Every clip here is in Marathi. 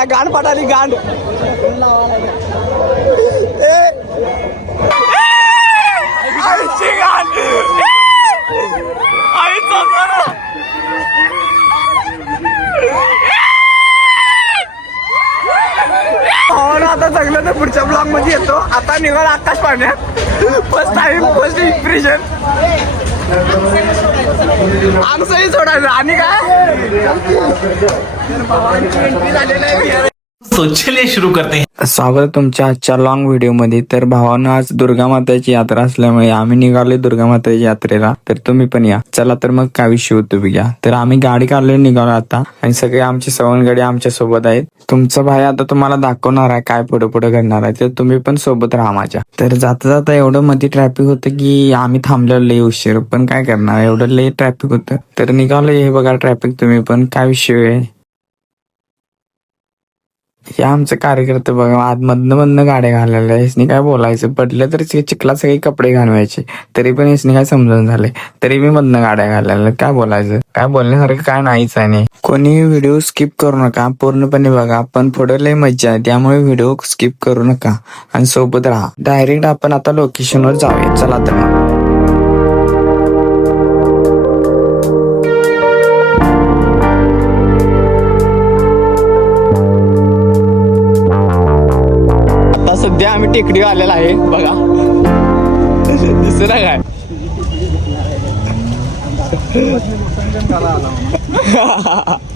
मला गांड पाडाली गांड. आईची गांड. आईचा बरं. आता जगलं तर पुढच्या ब्लॉग मध्ये येतो. आता निघाल आकाश पाण्यात. First time first impression. आमचंही सोडायचं आणि काय तो चलिए शुरू करते हैं. स्वागत तुमच्या आजच्या लॉंग व्हिडिओ मध्ये. तर भावानं आज दुर्गा माताची यात्रा असल्यामुळे आम्ही निघालो दुर्गा माताच्या यात्रेला. तर तुम्ही पण या. चला तर मग काय विषय होतो बघा. तर आम्ही गाडी काढले निघालो आता आणि सगळे आमची सवंगडी आमच्या सोबत आहेत. तुमचा भाई आता तुम्हाला दाखवणार आहे काय पुढे पुढे घडणार आहे. तर तुम्ही पण सोबत राहा माझ्या. तर जाता जाता एवढं मध्ये ट्रॅफिक होतं की आम्ही थांबलेलो लई उशीर. पण काय करणार एवढं लई ट्रॅफिक होतं. तर निघालो हे बघा ट्रॅफिक. तुम्ही पण काय विषय आहे. हे आमचं कार्यकर्ते बघा आज मधनं गाड्या घालायला. यासनी काय बोलायचं पडलं तर चिखला सगळे कपडे घालवायचे. तरी पण यासनी काय समजून झाले. तरी मी मधनं गाड्या घालायला काय बोलायचं. काय बोलण्यासारखं काय नाहीच आहे नाही. कोणी व्हिडिओ स्किप करू नका. पूर्णपणे बघा. पण पुढे लय मज्जा आहे. त्यामुळे व्हिडिओ स्किप करू नका आणि सोबत राहा. डायरेक्ट आपण आता लोकेशनवर जाऊया. चला तर मग. सध्या आम्ही टेकडी आलेला आहे बघा. दिसत काय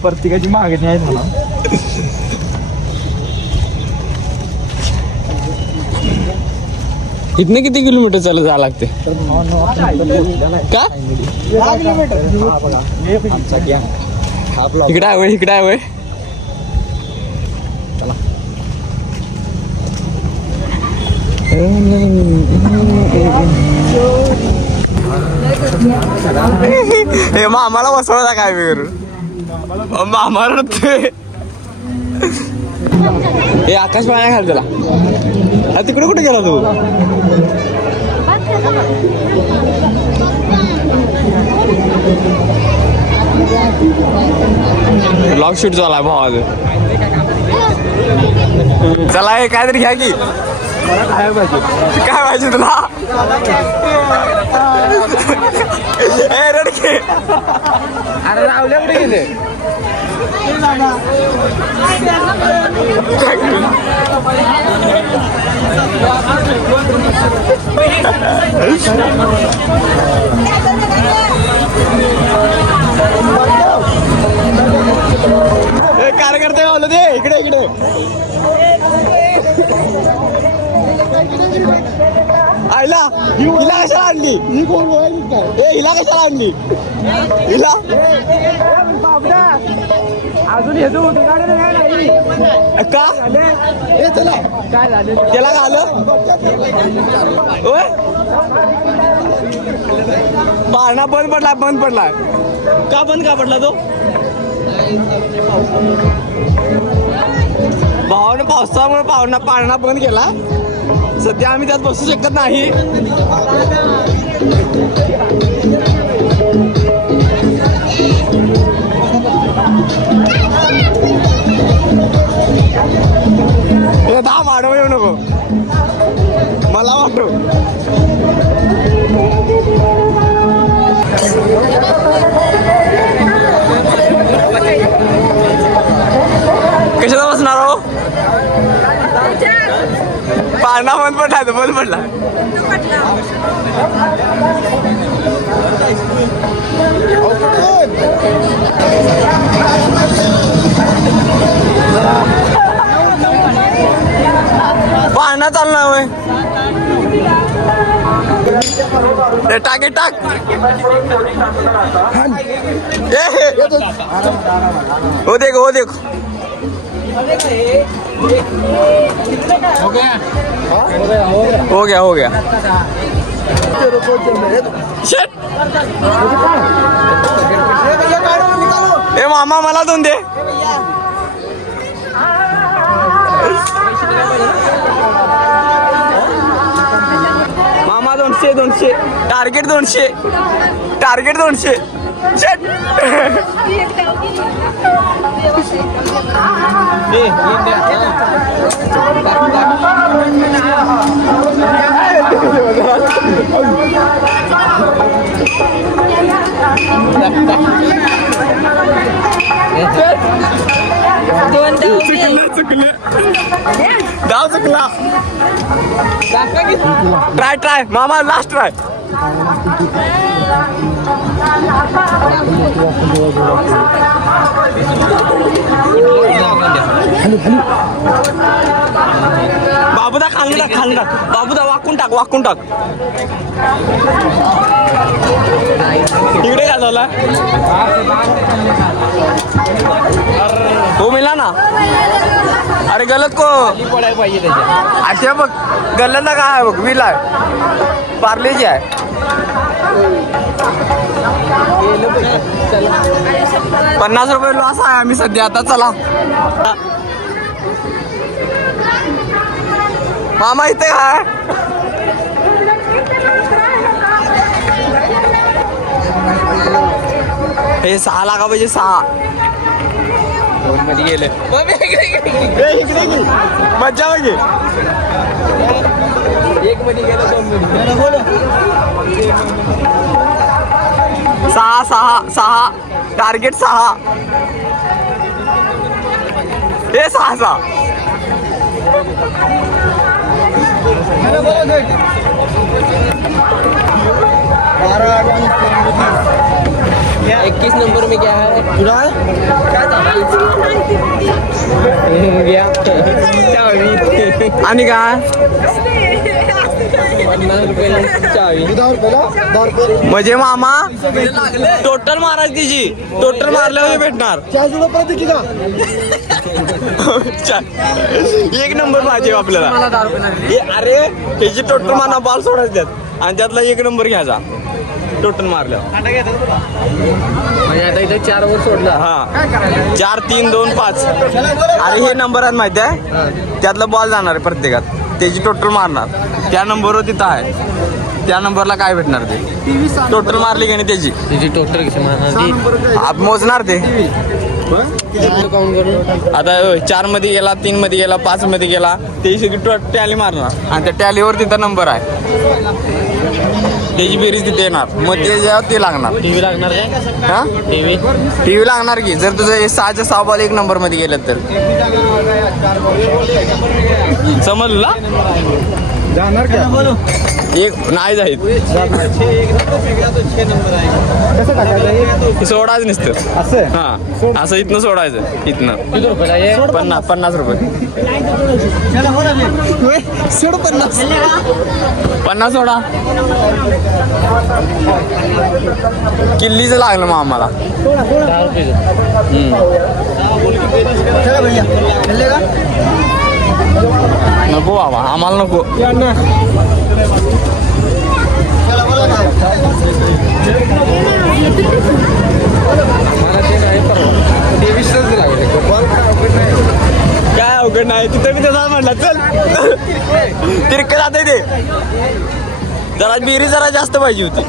प्रत्येकाची मागणी आहे मला. इथनं किती किलोमीटर चालत जावं लागते का. इकडे आहे इकडे आहे. हे मामाला बसवला काय वेर मामाला हे आकाश पाण्या घाल त्याला. तिकडे कुठे गेला तू. ब्लॉग शूट झाला भावाचं. चला हे काहीतरी घ्या की. काय पाहिजे तुला. रडके अरे रावल्या कुठे गेले. कार्यकर्ते आलो ते इकडे इकडे. आईला हिला कशाला आणली. हिला कशाला आणली. हिला अजून येतो का त्याला घालं. पाळणा बंद पडला का पडला तो. भावानं पावसामुळे पाळणा बंद केला. सध्या आम्ही त्यात बसू शकत नाही. दाम वाढव येऊ नको मला वाटतो. कशाला बसणार हो. पाळणा बंद पडला. पाळणा चालला होय. टाके टाक. हो देख हो गया. ए मामा मला दोन दे. मामा 200 टार्गेट 200. डाव चुकला. ट्राय मामा लास्ट ट्राय. बाबूदा खाली टाक बाबूदा वाकून टाक इकडे का झाला हो मिला ना. अरे गलत को अच्छा बघ गलत काय आहे बघ विला आहे पार्लेजी आहे. ₹50 लॉस आहे आम्ही सध्या. आता चला मामा इथे आहे. हे 6 लाखा पाहिजे 6 मध्ये गेले मज्जा म्हणजे 1 मध्ये गेलं 2 मध्ये 6 टार्गेट 6 हे 6 21 नंबर में क्या है आणि काय म्हणजे मामा टोटल मारायची तिची टोटल मारल्यावर भेटणार 1 नंबर पाहिजे आपल्याला. अरे त्याची टोटल माना बॉल सोडायचे आणि त्यातला 1 नंबर घ्यायचा टोटल मारल्यावर. म्हणजे आता इथे 4 वर सोडला. हा 4 3 2 5. अरे हे नंबर आहेत माहिती आहे त्यातला बॉल जाणार आहे प्रत्येकात त्याची टोटल मारणार. त्या नंबरवर तिथं आहे त्या नंबरला काय भेटणार ते टोटल मारली की नाही त्याची टोटल आप मोजणार ते. आता 4 मध्ये गेला 3 मध्ये गेला 5 मध्ये गेला ते टॅली मारणार आणि त्या टॅलीवर तिथं नंबर आहे त्याची बेरीज तिथे येणार मग त्याच्यावर ते लागणार. टीव्ही लागणार काय हा टीव्ही लागणार की जर तुझं 6च्या 6 बॉल 1 नंबर मध्ये गेलं तर समजला जाणार का एक नाही जाईल सोडायचं नसतं असं. हा असं इथनं सोडायचं इथनं 50 रुपये 50 सोडा. किल्लीचं लागलं मग आम्हाला. नको बाबा आम्हाला नको. काय अवघड नाही तिथं मी तसा म्हटलं चल तिरकं जाते ते जरा बेरी जरा जास्त पाहिजे होती.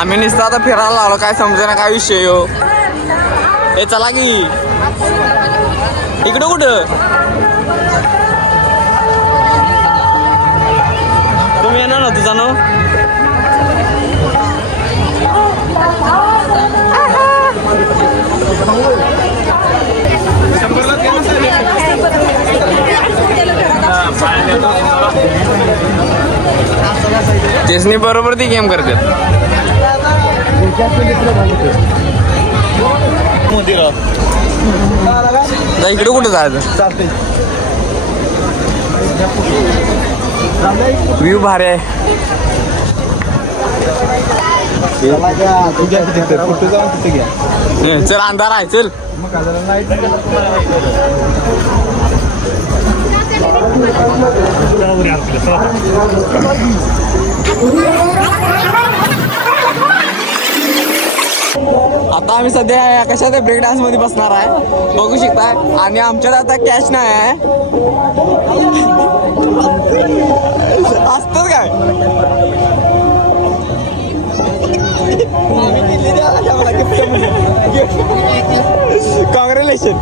आम्ही नुसतं आता फिरायला लागलो काय समजे ना काय विषय हो. हे चला की इकडं कुठं तुम्ही येणार ना तुझा ना तेसनी बरोबर ती गेम करते. इकडे कुठं जायचं व्ह्यू भारी आहे. चल अंधार आहे चल. आता आम्ही सध्या कशात ब्रेक डान्स मध्ये बसणार आहे बघू शकताय. आणि आमच्यात आता कॅश नाही आहे. असतच काय कॉंग्रॅच्युलेशन.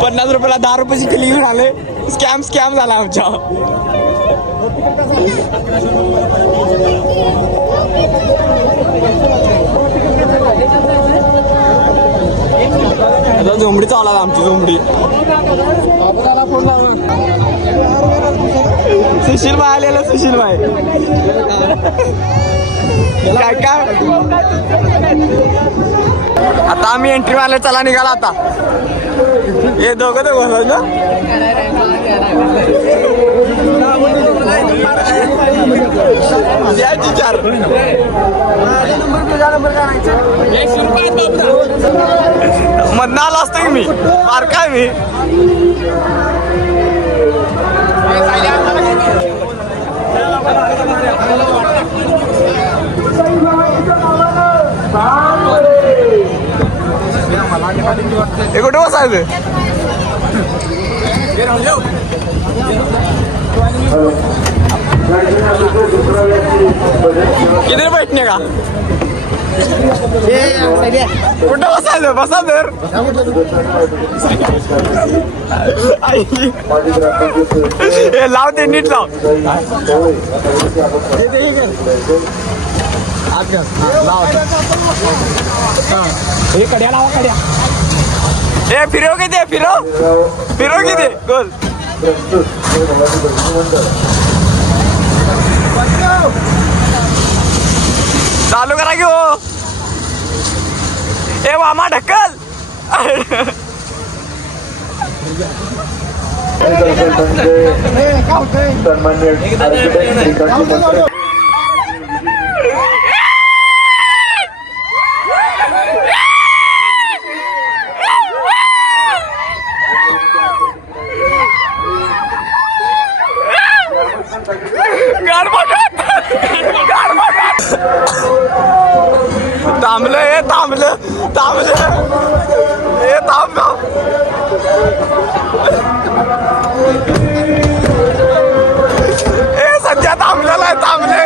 50 रुपयाला 10 रुपयाची किली घेऊन आले. स्कॅम झाला आमच्या. आता झोंबडी चालू आहे आमची झोंबडी. सुशील भाई आलेला. सुशील भाई काय काय आता आम्ही एंट्री मारले. चला निघाला आता. हे दोघं तर बसत ना. मधनं आला असतो की मी मार काय मी. हे कुठे बसायचं. किती बैठणे का कुठं बसायचं. बसा तर हे लावते नीट लाव. हे कड्या लावा कड्या. हे फिरव किती फिरव किती गोल. चालू करा की हो. ए मामा ढक्कल. थांबलं हे थांबलं हे थांबलं. हे सध्या थांबलेलं आहे. थांबले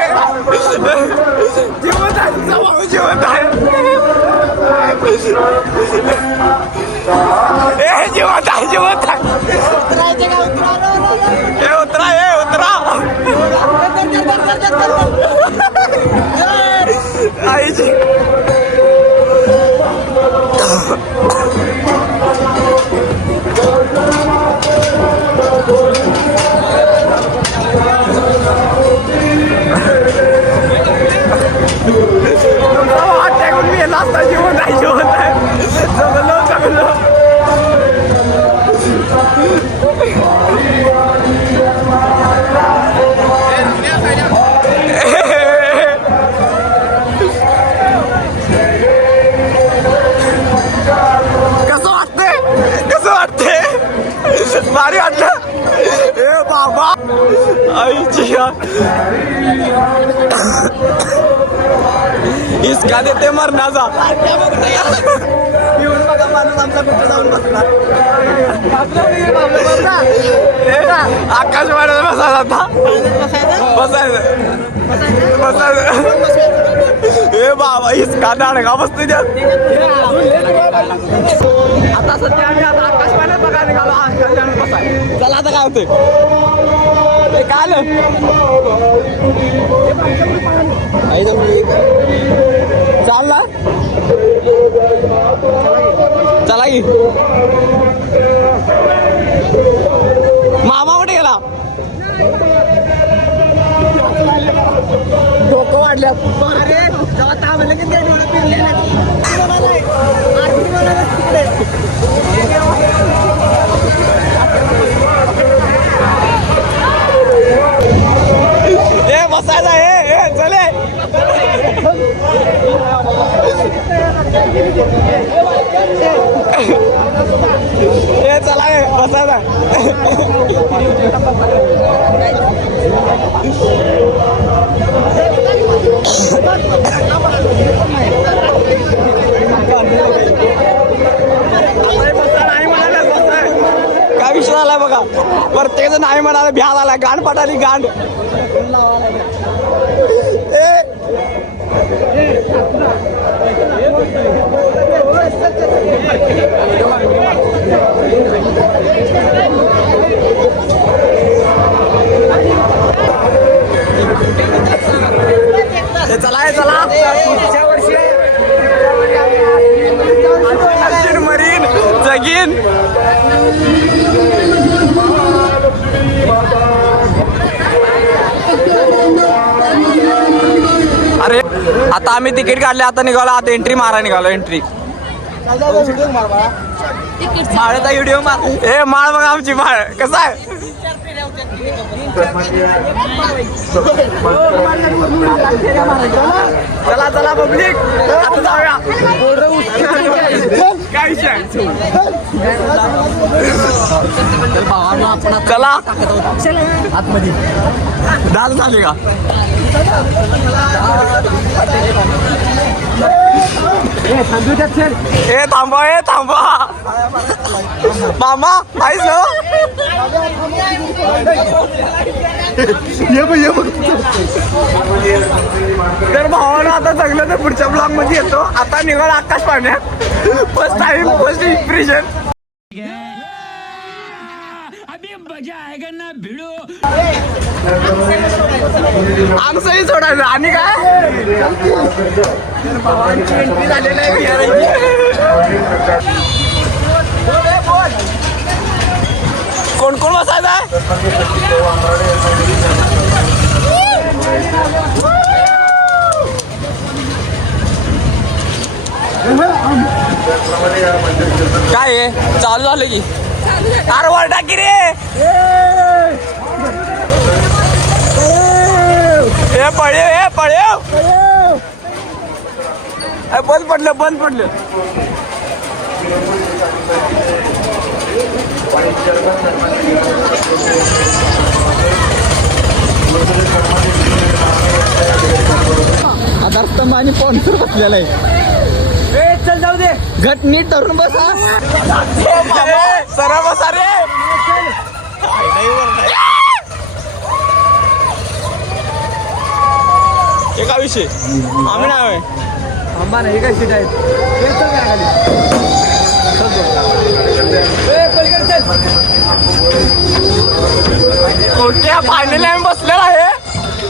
जिवंत आहे. जिवंत आहे. हे जिवंत आहे. जिवंत आहे. हे उतरा. हे उतरा. आईची मी येला असता. जिवंत आहे. जिवंत आहे. जगलो. भारी वाटलं. ए बाबा आईची इसका देते मरणाचा. आकाशवाणीला बसायला आता. बसायचं. ए बाबा इसका दाडगा बसते त्यात. आता सध्या आम्ही आता आकाशवाणीत बघायला निघालो. आकाशवाणीत बसाय. चला आता काय होते काय चालला. चला की मामा कुठे गेला. डोकं वाढल्या. जेव्हा थांबलं की बसायला. हे चले. हे चला बसायला. नाही म्हणाला भ्याला आला गांड पटाली गांड चला चला मरीन जगीन अरे आता आम्ही तिकीट काढले आता निघालो आता एंट्री मारा निघालो एंट्री माळाचा व्हिडिओ मार ए माळ बघा आमची माळ कसा आहे चला चला पब्लिक आता जाऊया काय विषय चला आतमध्ये दाल झाली का ए थांबा ए थांबा मामा आहेस ना तर भावाला आता चांगलं तर पुढच्या ब्लॉग मध्ये येतो आता निघाल आकाश पाण्यात फर्स्ट टाइम फर्स्ट इम्प्रेशन आमचंही सोडायचं आणि काय एंट्री झालेलं आहे कोण कोण बसायचं आहे काय आहे चालू झालं की कारवार टाकी रे ए पळेव बंद पडलं आधारस्तंभ आणि स्पॉन्सर बसलेला आहे चल जाऊ दे घट नीट धरून बसा सरळ बसा रे एका विषय आम्ही नाही आंबा नाही काय सीट आहे फायनली आम्ही बसलेला आहे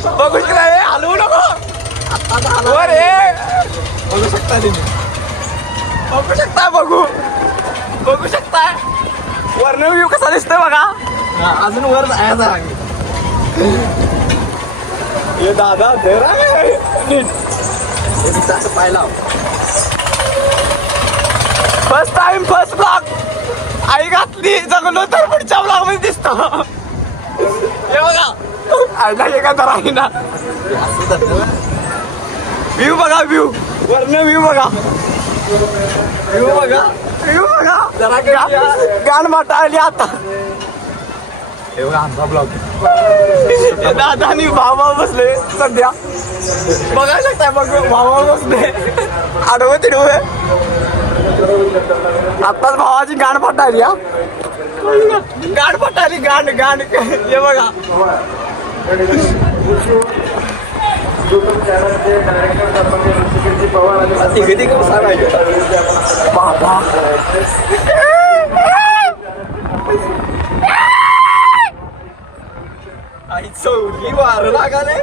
बघू शकता हलवू नको बघू शकता बघू शकताय वर्ण व्ह्यू कसा दिसतोय बघा अजून वर जायचा हे दादा पाहिला फर्स्ट टाइम फर्स्ट ब्लॉग आई घातली जगलो तर पुढच्या ब्लॉग मध्ये दिसतो हे बघा आयला हे का तर आहे ना व्ह्यू बघा व्ह्यू वर्ण व्ह्यू बघा जरा गाण माटा आली आता हे बघा आमचा ब्लॉग दादा आणि भावा बसले सध्या बघा शकता बघ भावा बसले आडवं तिडवं आत्ताच भावाची गाण फटाली गाण फटाली गाण हे बघा बाबा आई चौली वार लागाले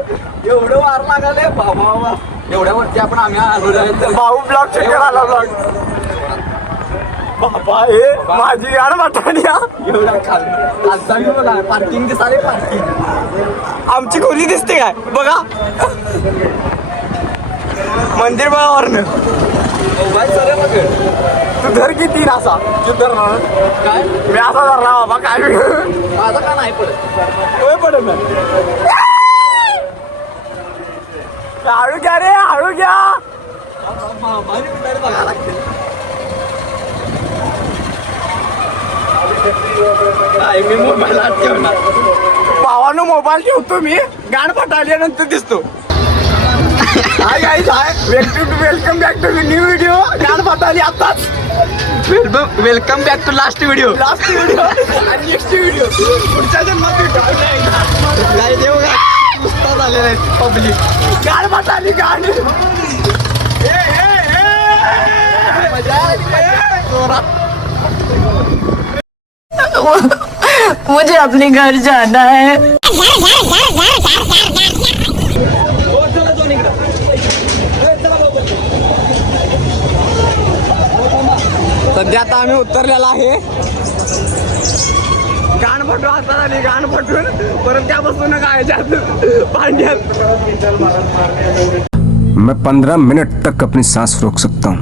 एवढं वार लागाले बाबा एवढ्या वरती आपण आम्ही भाऊ ब्लॉग चेक आला ब्लॉग बाबा हे माझी गाड वाटाणी एवढा खालचा मी बघा पार्किंग दिसाले पार्किंग आमची खोली दिसते काय बघा मंदिर बघा वरनं तू धर किती असा तू धरणार काय मी असा धरला बाबा काय माझा का नाही पडत हळू घ्या रे हळू घ्या बघा लागते मी मोबाईल ठेवणार भावानं मोबाईल ठेवतो मी गाण फटाल्यानंतर दिसतो hi guys hi welcome back to new video. गाण पाताली आताच. Welcome back to last video आणि नेक्स्ट व्हिडिओ पुढच्या जन्मात भेटू. काय देऊ का नुसता झालेला आहे पब्लिक. गाण पाताली गाण. मुझे अपने घर जाना है. सध्या आता आम्ही उतरलेला आहे. गाण फटू हातात आली. गाण फटून परत त्यापासून काय पांड्यात. मैं 15 मिनट तक अपनी सांस रोक सकता हूँ.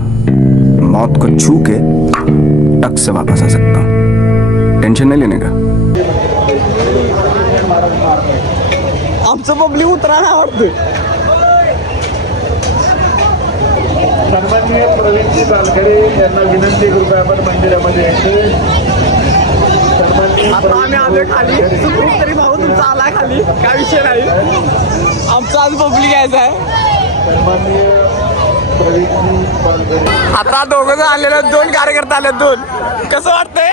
मौत को छू के टक से वापस आ सकता हूँ. टेंशन नहीं लेने का. आमचं पब्लिक उतरायला आवडतोय. सन्माननीय प्रवीणजी बालकडे यांना विनंती करू काय आपण मंदिरामध्ये यायचे. आता आम्ही आलोय खाली. सुप्रीम तरी भाऊ तुमचा आला खाली. काय विषय नाही. आमचं आज पब्लिक यायचं आहे. सन्माननीय प्रवीणजी बालकडे आता दोघं जण आलेले. 2 कार्यकर्ते आले. 2 कसं वाटतंय.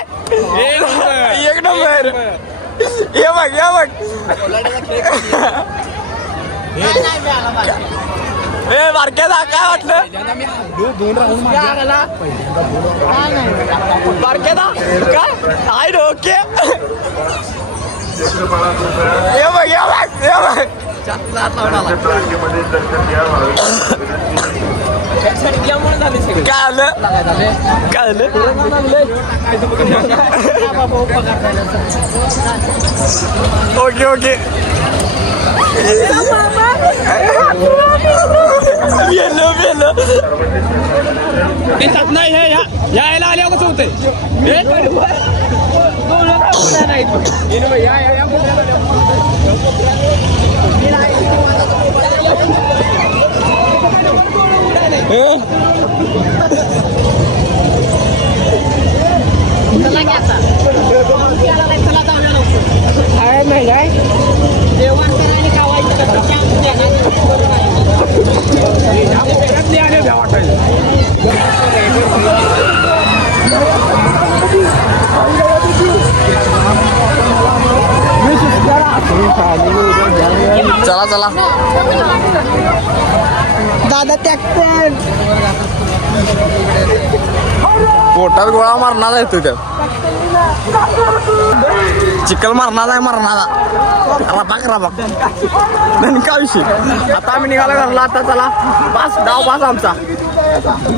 एक नंबर. ये बघ ये बघ. ए बारक्याला काय वाटलं. बारक्याला काय आहे ना. ओके ये बघ ये बघ ये बघ. रांगेमध्ये दर्शन घ्यावं. काय आलं काय आलं. Okay okay. गेलो गेलो. नाही हे यायला आल्या कसं होतंय. चला चला दादा त्या पोटात गोळा मारणार आहे तुझ्या. चिखल मारणार आहे मारणारा. रबाक काय विषय. आता आम्ही निघाला घरला. आता चला बस डाव बस आमचा.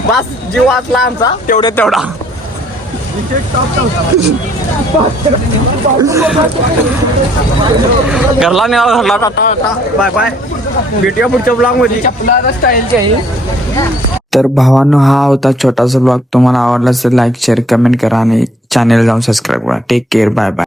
बस जीव वाचला आमचा. तेवढा घरला निघाला. घरला टाटा बाय बाय. भेटूया पुढच्या ब्लॉग मध्ये. चपला स्टाईलची आहे. तर भावांनो हा होता छोटासा ब्लॉग. तुम्हाला आवडला तर लाईक शेअर कमेंट करा आणि चॅनल जाऊन सबस्क्राईब करा. Take care. Bye bye.